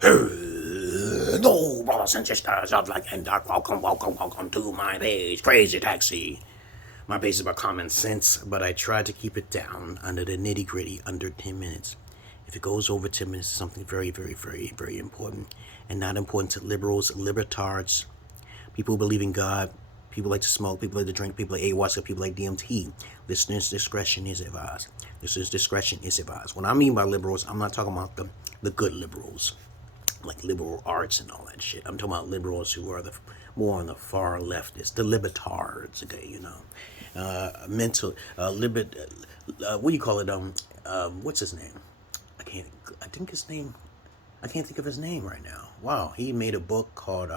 No, brothers and sisters of like and dark, welcome to my page, Crazy Taxi. My page is about common sense, but I try to keep it down under the nitty gritty, under 10 minutes. If it goes over 10 minutes, it's something very important, and not important to liberals, libertards, people who believe in God, people like to smoke, people like to drink, people like ayahuasca, people like DMT. Listeners' discretion is advised. Listeners' discretion is advised. What I mean by liberals, I'm not talking about the good liberals, like liberal arts and all that shit. I'm talking about liberals who are the more on the far leftist, the libertards. Okay, mental what do you call it? What's his name? I can't. I think his name. I can't think of his name right now. Wow, he made a book called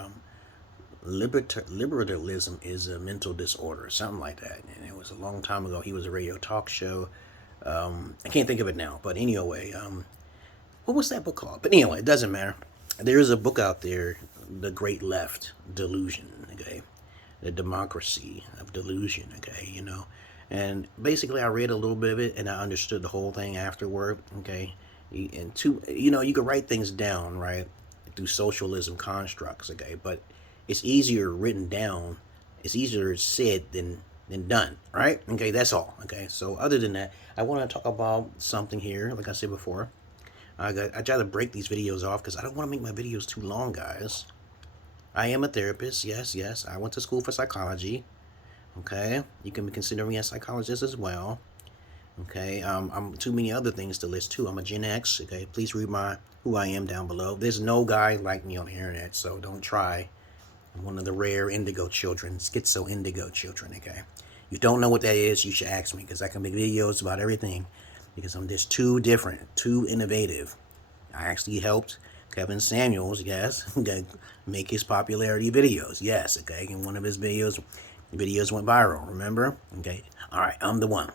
Liberalism is a Mental Disorder, something like that. And it was a long time ago. He was a radio talk show. I can't think of it now. But anyway, what was that book called? But anyway, it doesn't matter. There is a book out there, The Great Left Delusion, okay? The Democracy of Delusion, okay? And basically I read a little bit of it and I understood the whole thing afterward, okay? And you can write things down, right? Through socialism constructs, okay? But it's easier written down, it's easier said than done, right? Okay, that's all, okay? So other than that, I want to talk about something here, like I said before. I try to break these videos off because I don't want to make my videos too long, guys. I am a therapist. Yes. I went to school for psychology. Okay. You can consider me a psychologist as well. Okay. I'm too many other things to list too. I'm a Gen X. Okay. Please read my who I am down below. There's no guy like me on the internet, so don't try. I'm one of the rare indigo children, Schizo-Indigo children. Okay. You don't know what that is, you should ask me because I can make videos about everything because I'm just too different, too innovative. I actually helped Kevin Samuels, yes, make his popularity videos. Yes, okay. And one of his videos went viral, remember? Okay. All right, I'm the one.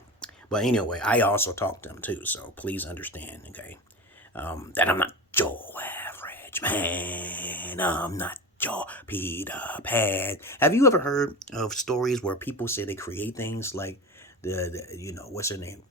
But anyway, I also talk to him too, so please understand, okay, that I'm not Joe Average Man. I'm not Joe Peter Pan. Have you ever heard of stories where people say they create things like what's her name?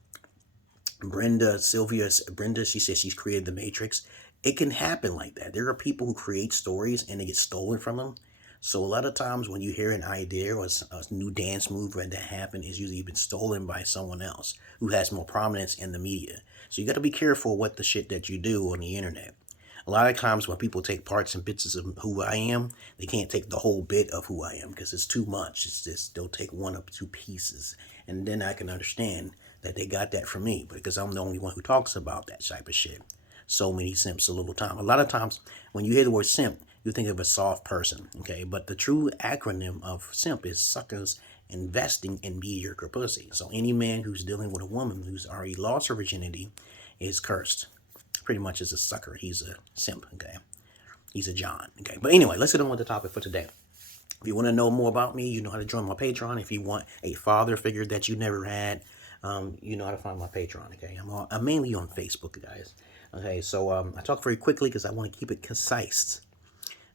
Brenda, she says she's created the Matrix. It can happen like that. There are people who create stories and they get stolen from them. So a lot of times when you hear an idea or a new dance move that happened, is usually been stolen by someone else who has more prominence in the media. So you got to be careful what the shit that you do on the internet. A lot of times when people take parts and bits of who I am, they can't take the whole bit of who I am because it's too much. It's just they'll take one or two pieces, and then I can understand that they got that from me because I'm the only one who talks about that type of shit. So many simps a little time. A lot of times when you hear the word simp, you think of a soft person, okay? But the true acronym of simp is suckers investing in mediocre pussy. So any man who's dealing with a woman who's already lost her virginity is cursed. Pretty much is a sucker. He's a simp, okay? He's a John, okay? But anyway, let's get on with the topic for today. If you want to know more about me, you know how to join my Patreon. If you want a father figure that you never had, you know how to find my Patreon, okay? I'm mainly on Facebook, guys. Okay, so I talk very quickly because I want to keep it concise.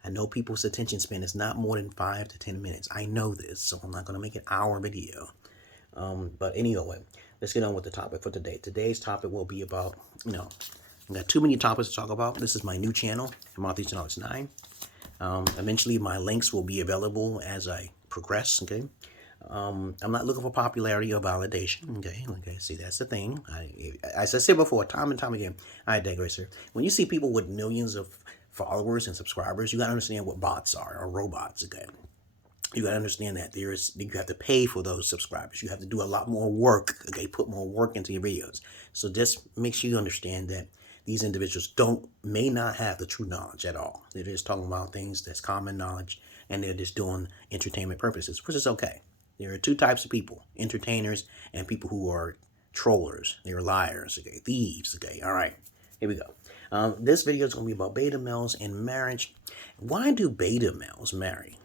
I know people's attention span is not more than 5 to 10 minutes. I know this, so I'm not going to make an hour video. But anyway, let's get on with the topic for today. Today's topic will be about, I've got too many topics to talk about. This is my new channel, Marthy's Knowledge 9. Eventually, my links will be available as I progress, okay? I'm not looking for popularity or validation, okay? Okay, see, that's the thing. As I said before, time and time again, I digress here. When you see people with millions of followers and subscribers, you gotta understand what bots are, or robots, okay? You gotta understand that you have to pay for those subscribers. You have to do a lot more work, okay? Put more work into your videos. So this makes you understand that these individuals may not have the true knowledge at all. They're just talking about things that's common knowledge, and they're just doing entertainment purposes, which is okay. There are two types of people: entertainers and people who are trollers. They're liars, okay? Thieves, okay? All right, here we go. This video is going to be about beta males and marriage. Why do beta males marry?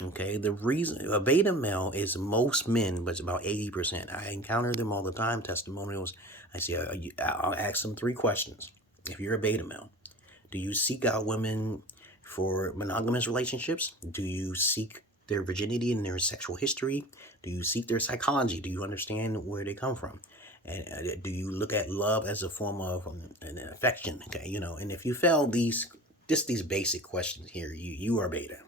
Okay, the reason a beta male is most men, but it's about 80%. I encounter them all the time, testimonials. I say, I'll ask them 3 questions. If you're a beta male, do you seek out women for monogamous relationships? Do you seek their virginity and their sexual history? Do you seek their psychology? Do you understand where they come from? And do you look at love as a form of an affection? Okay, you know, and if you fail these basic questions here, you are beta.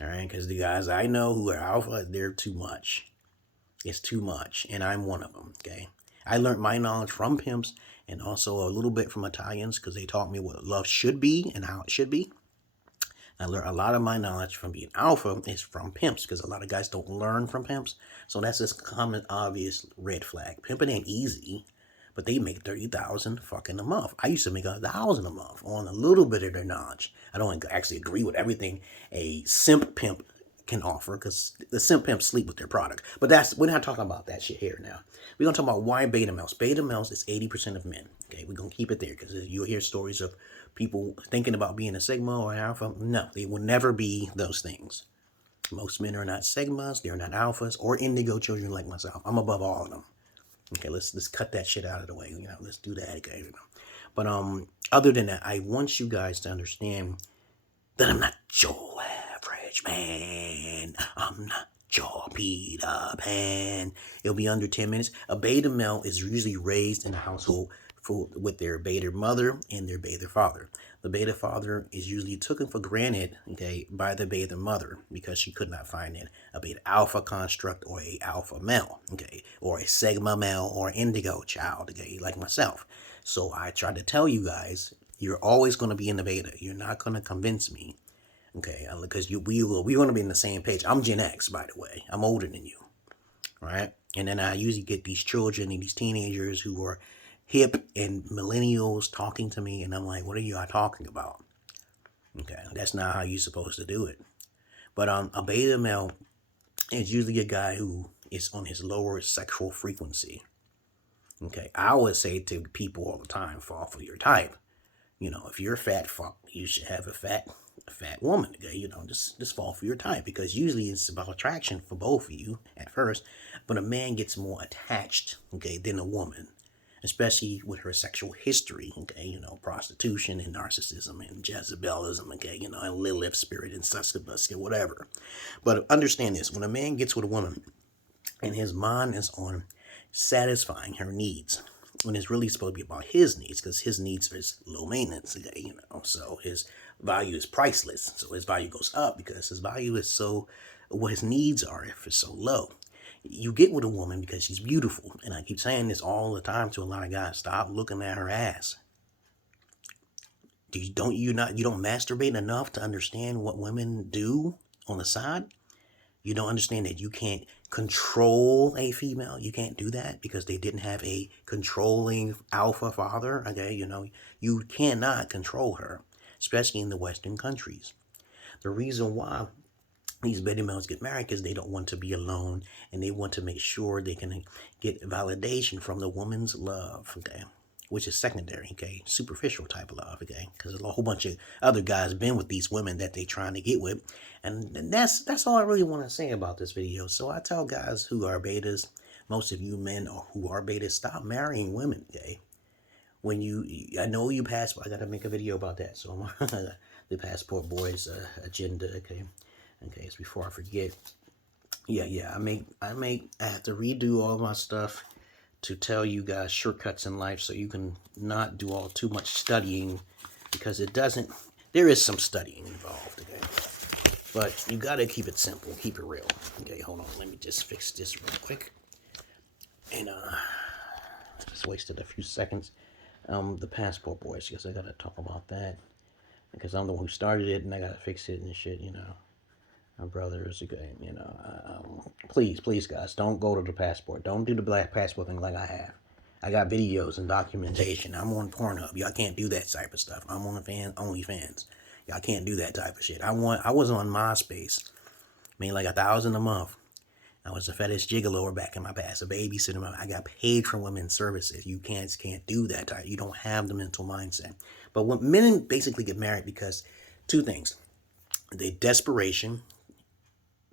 All right, because the guys I know who are alpha, they're too much. It's too much, and I'm one of them. Okay, I learned my knowledge from pimps and also a little bit from Italians because they taught me what love should be and how it should be. I learned a lot of my knowledge from being alpha is from pimps because a lot of guys don't learn from pimps. So that's this common, obvious red flag. Pimping ain't easy, but they make 30,000 fucking a month. I used to make 1,000 a month on a little bit of their knowledge. I don't actually agree with everything a simp pimp can offer because the simp pimps sleep with their product. But we're not talking about that shit here now. We're going to talk about why beta males. Beta males is 80% of men. Okay, we're going to keep it there because you'll hear stories of people thinking about being a Sigma or Alpha. No, they will never be those things. Most men are not Sigmas, they're not Alphas, or Indigo children like myself. I'm above all of them. Okay, let's cut that shit out of the way. You know, let's do that again. You know? But other than that, I want you guys to understand that I'm not your average man. I'm not your Peter Pan. It'll be under 10 minutes. A beta male is usually raised in a household with their beta mother and their beta father. The beta father is usually taken for granted, okay, by the beta mother because she could not find a beta alpha construct or a alpha male, okay, or a sigma male or indigo child, okay, like myself. So I try to tell you guys, you're always going to be in the beta. You're not going to convince me, okay, because we're going to be in the same page. I'm Gen X, by the way. I'm older than you, right? And then I usually get these children and these teenagers who are hip and millennials talking to me, and I'm like, what are you talking about? Okay, that's not how you're supposed to do it. But a beta male is usually a guy who is on his lower sexual frequency. Okay, I always say to people all the time, fall for your type. You know, if you're a fat fuck, you should have a fat woman. Okay, you know, just fall for your type because usually it's about attraction for both of you at first, but a man gets more attached, okay, than a woman. Especially with her sexual history, okay, you know, prostitution and narcissism and Jezebelism, okay, you know, and Lilith spirit and succubus, whatever. But understand this, when a man gets with a woman and his mind is on satisfying her needs, when it's really supposed to be about his needs, because his needs is low maintenance, okay, you know, so his value is priceless, so his value goes up because his value is so, what his needs are if it's so low. You get with a woman because she's beautiful. And I keep saying this all the time to a lot of guys. Stop looking at her ass. You don't masturbate enough to understand what women do on the side? You don't understand that you can't control a female. You can't do that because they didn't have a controlling alpha father. Okay, you know, you cannot control her, especially in the Western countries. The reason why these beta males get married because they don't want to be alone and they want to make sure they can get validation from the woman's love, okay, which is secondary, okay, superficial type of love, okay, because a whole bunch of other guys been with these women that they trying to get with, and that's all I really want to say about this video. So I tell guys who are betas, most of you men who are betas, stop marrying women, okay. I know you passport, I gotta make a video about that, so the passport boys agenda, okay. Okay, so before I forget, I have to redo all my stuff to tell you guys shortcuts in life so you can not do too much studying because there is some studying involved, okay? But you gotta keep it simple, keep it real. Okay, hold on, let me just fix this real quick. And just wasted a few seconds. The passport boys, because I gotta talk about that because I'm the one who started it and I gotta fix it and shit, you know. My brother is a good, you know. Please, guys, don't go to the passport. Don't do the black passport thing like I have. I got videos and documentation. I'm on PORNHUB. Y'all can't do that type of stuff. I'm on OnlyFans. Y'all can't do that type of shit. I was on MySpace. Made like 1,000 a month. I was a fetish gigolo back in my past. A babysitter. I got paid for women's services. You can't do that type. You don't have the mental mindset. But when men basically get married because two things. They desperation.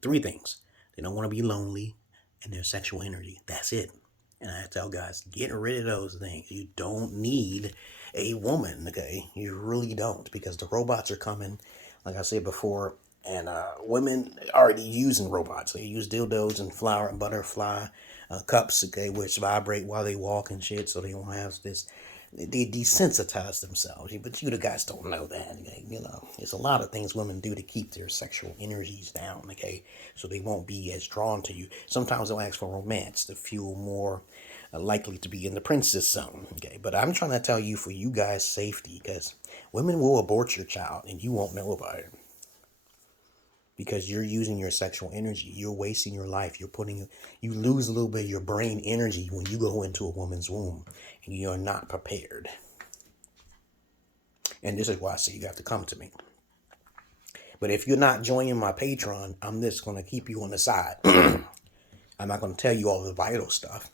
3 things. They don't want to be lonely and their sexual energy. That's it. And I tell guys, get rid of those things. You don't need a woman, okay? You really don't because the robots are coming, like I said before, and women are already using robots. They use dildos and flower and butterfly cups, okay, which vibrate while they walk and shit, so they don't have this. They desensitize themselves, but you the guys don't know that. Okay? You know, there's a lot of things women do to keep their sexual energies down, okay, so they won't be as drawn to you. Sometimes they'll ask for romance to feel more likely to be in the princess zone, okay. But I'm trying to tell you, for you guys' safety, because women will abort your child and you won't know about it. Because you're using your sexual energy. You're wasting your life. You lose a little bit of your brain energy when you go into a woman's womb and you're not prepared. And this is why I say you have to come to me. But if you're not joining my Patreon, I'm just going to keep you on the side. I'm not going to tell you all the vital stuff.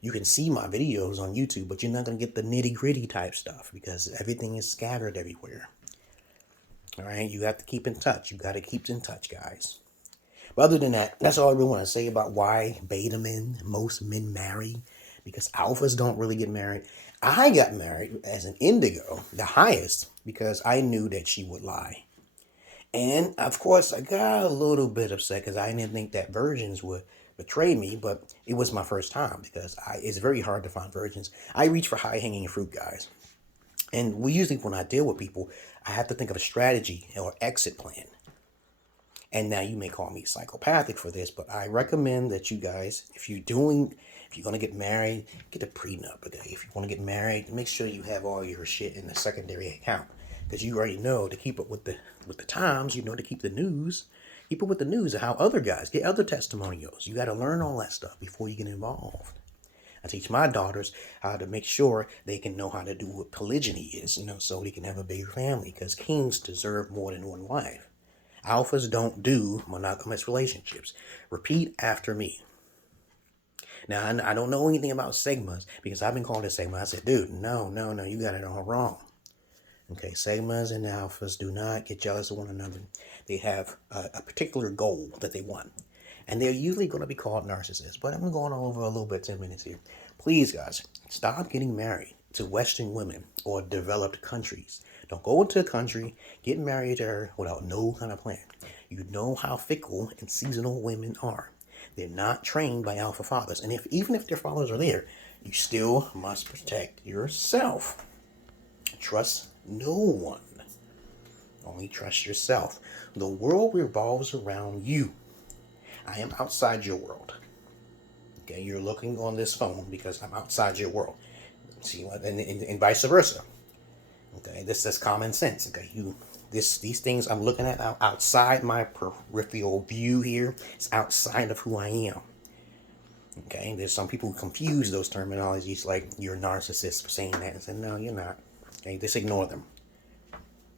You can see my videos on YouTube, but you're not going to get the nitty-gritty type stuff because everything is scattered everywhere. All right, you have to keep in touch. You got to keep in touch, guys. But other than that, that's all I really want to say about why beta men, most men marry, because alphas don't really get married. I got married as an indigo, the highest, because I knew that she would lie. And, of course, I got a little bit upset because I didn't think that virgins would betray me, but it was my first time because it's very hard to find virgins. I reach for high-hanging fruit, guys. And usually when I deal with people, I have to think of a strategy or exit plan. And now you may call me psychopathic for this, but I recommend that you guys, if you're going to get married, get a prenup, okay? If you want to get married, make sure you have all your shit in a secondary account. Because you already know to keep up with the times, you know, to keep the news. Keep up with the news of how other guys get other testimonials. You got to learn all that stuff before you get involved. I teach my daughters how to make sure they can know how to do what polygyny is, you know, so they can have a bigger family, because kings deserve more than one wife. Alphas don't do monogamous relationships. Repeat after me. Now, I don't know anything about Sigmas because I've been called a Sigma. I said, dude, no, you got it all wrong. Okay, Sigmas and Alphas do not get jealous of one another. They have a particular goal that they want. And they're usually going to be called narcissists. But I'm going over a little bit, 10 minutes here. Please, guys, stop getting married to Western women or developed countries. Don't go into a country, get married to her without no kind of plan. You know how fickle and seasonal women are. They're not trained by alpha fathers. And even if their fathers are there, you still must protect yourself. Trust no one. Only trust yourself. The world revolves around you. I am outside your world. Okay, you're looking on this phone because I'm outside your world. See what, and vice versa. Okay, this is common sense. Okay, these things I'm looking at outside my peripheral view here. It's outside of who I am. Okay, there's some people who confuse those terminologies, like you're a narcissist for saying that, and say no, you're not. Okay, just ignore them.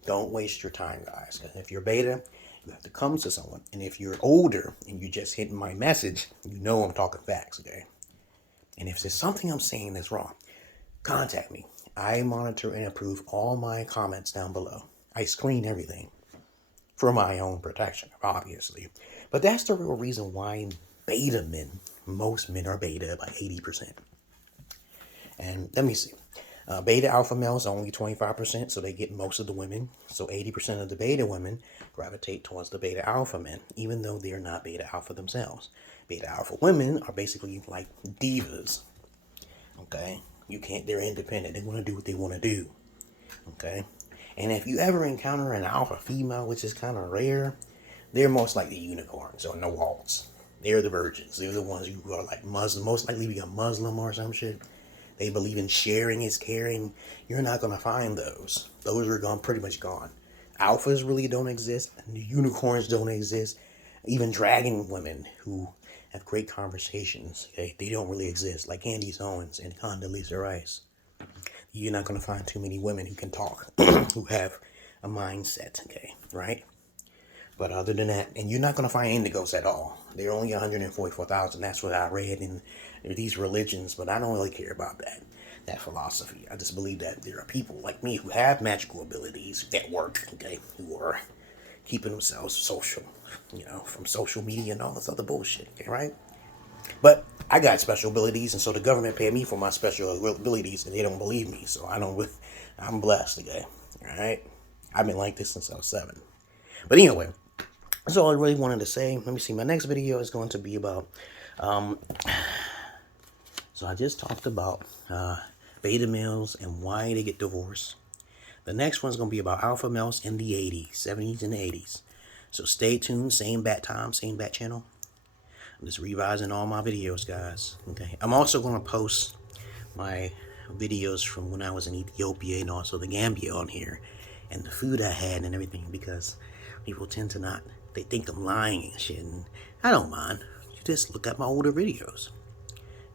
Don't waste your time, guys. If you're beta, you have to come to someone. And if you're older and you just hitting my message, you know I'm talking facts, okay? And if there's something I'm saying that's wrong, contact me. I monitor and approve all my comments down below. I screen everything for my own protection, obviously. But that's the real reason why beta men, most men are beta by 80%. And let me see. Beta alpha males are only 25%, so they get most of the women. So 80% of the beta women gravitate towards the beta alpha men, even though they're not beta alpha themselves. Beta alpha women are basically like divas. Okay? They're independent. They want to do what they want to do. Okay? And if you ever encounter an alpha female, which is kind of rare, they're most likely unicorns or no walls. They're the virgins. They're the ones who are like Muslim, most likely be a Muslim or some shit. They believe in sharing is caring. You're not going to find those. Those are pretty much gone. Alphas really don't exist. Unicorns don't exist. Even dragon women who have great conversations, okay, they don't really exist. Like Candace Owens and Condoleezza Rice. You're not going to find too many women who can talk, who have a mindset, okay, right? But other than that, and you're not going to find indigos at all. They're only 144,000. That's what I read in these religions, but I don't really care about that philosophy. I just believe that there are people like me who have magical abilities at work, okay, who are keeping themselves social, you know, from social media and all this other bullshit, okay, right? But I got special abilities, and so the government paid me for my special abilities, and they don't believe me, so I'm blessed, okay, all right? I've been like this since I was 7. But anyway, that's all I really wanted to say. Let me see. My next video is going to be about So I just talked about beta males and why they get divorced. The next one's going to be about alpha males in the 80s, 70s, and the 80s. So stay tuned, same bat time, same bat channel. I'm just revising all my videos, guys. Okay. I'm also going to post my videos from when I was in Ethiopia and also the Gambia on here, and the food I had and everything, because people tend to not, they think I'm lying and shit, and I don't mind. You just look at my older videos.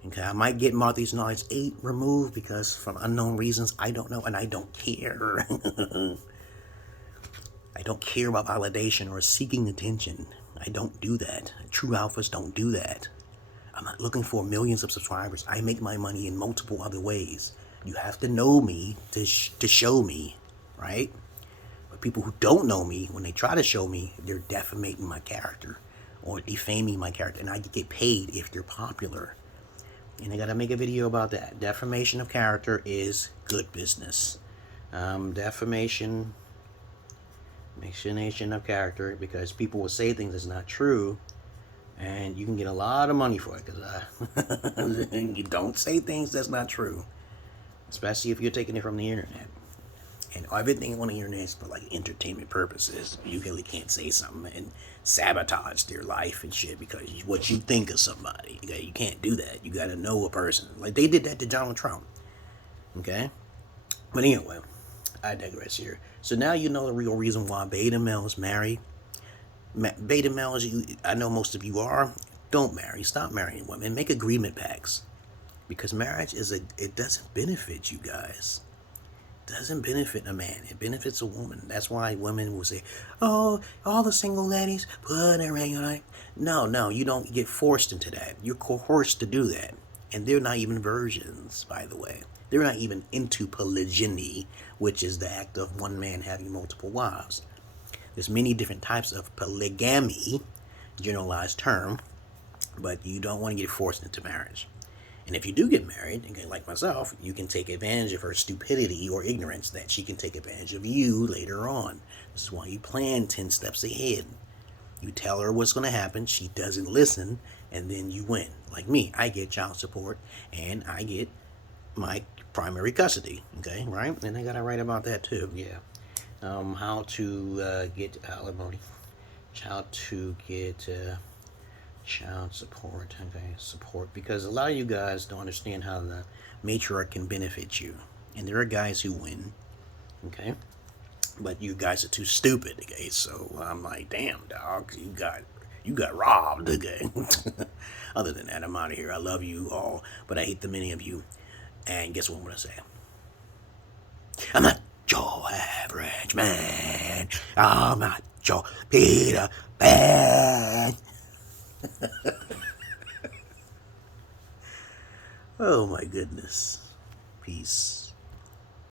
Okay, I might get Martha's Knowledge 8 removed because from unknown reasons, I don't know, and I don't care. I don't care about validation or seeking attention. I don't do that. True alphas don't do that. I'm not looking for millions of subscribers. I make my money in multiple other ways. You have to know me to show me, right? But people who don't know me, when they try to show me, they're defamating my character or defaming my character, and I get paid if they're popular. And I gotta make a video about that. Defamation of character is good business. Defamation of character, because people will say things that's not true, and you can get a lot of money for it, because you don't say things that's not true, especially if you're taking it from the internet. And everything on the internet is for like entertainment purposes. You really can't say something and sabotage their life and shit because what you think of somebody. Okay? You can't do that. You gotta know a person. Like they did that to Donald Trump. Okay? But anyway, I digress here. So now you know the real reason why beta males marry. Beta males, I know most of you are. Don't marry. Stop marrying women. Make agreement pacts. Because marriage it doesn't benefit you guys. Doesn't benefit a man. It benefits a woman. That's why women will say, oh, all the single ladies, put a ring on it. No, you don't get forced into that. You're coerced to do that. And they're not even virgins, by the way. They're not even into polygyny, which is the act of one man having multiple wives. There's many different types of polygamy, generalized term, but you don't want to get forced into marriage. And if you do get married, okay, like myself, you can take advantage of her stupidity or ignorance that she can take advantage of you later on. This is why you plan 10 steps ahead. You tell her what's going to happen, she doesn't listen, and then you win. Like me, I get child support, and I get my primary custody, okay, right? And I got to write about that too, yeah. How to get alimony, how to get... child support, okay, support, because a lot of you guys don't understand how the matriarch can benefit you, and there are guys who win, okay, but you guys are too stupid, okay, so I'm like, damn, dog, you got robbed, okay. Other than that, I'm out of here. I love you all, but I hate the many of you, and guess what I'm gonna say? I'm not your average man. I'm not your Peter Pan. Oh my goodness. Peace.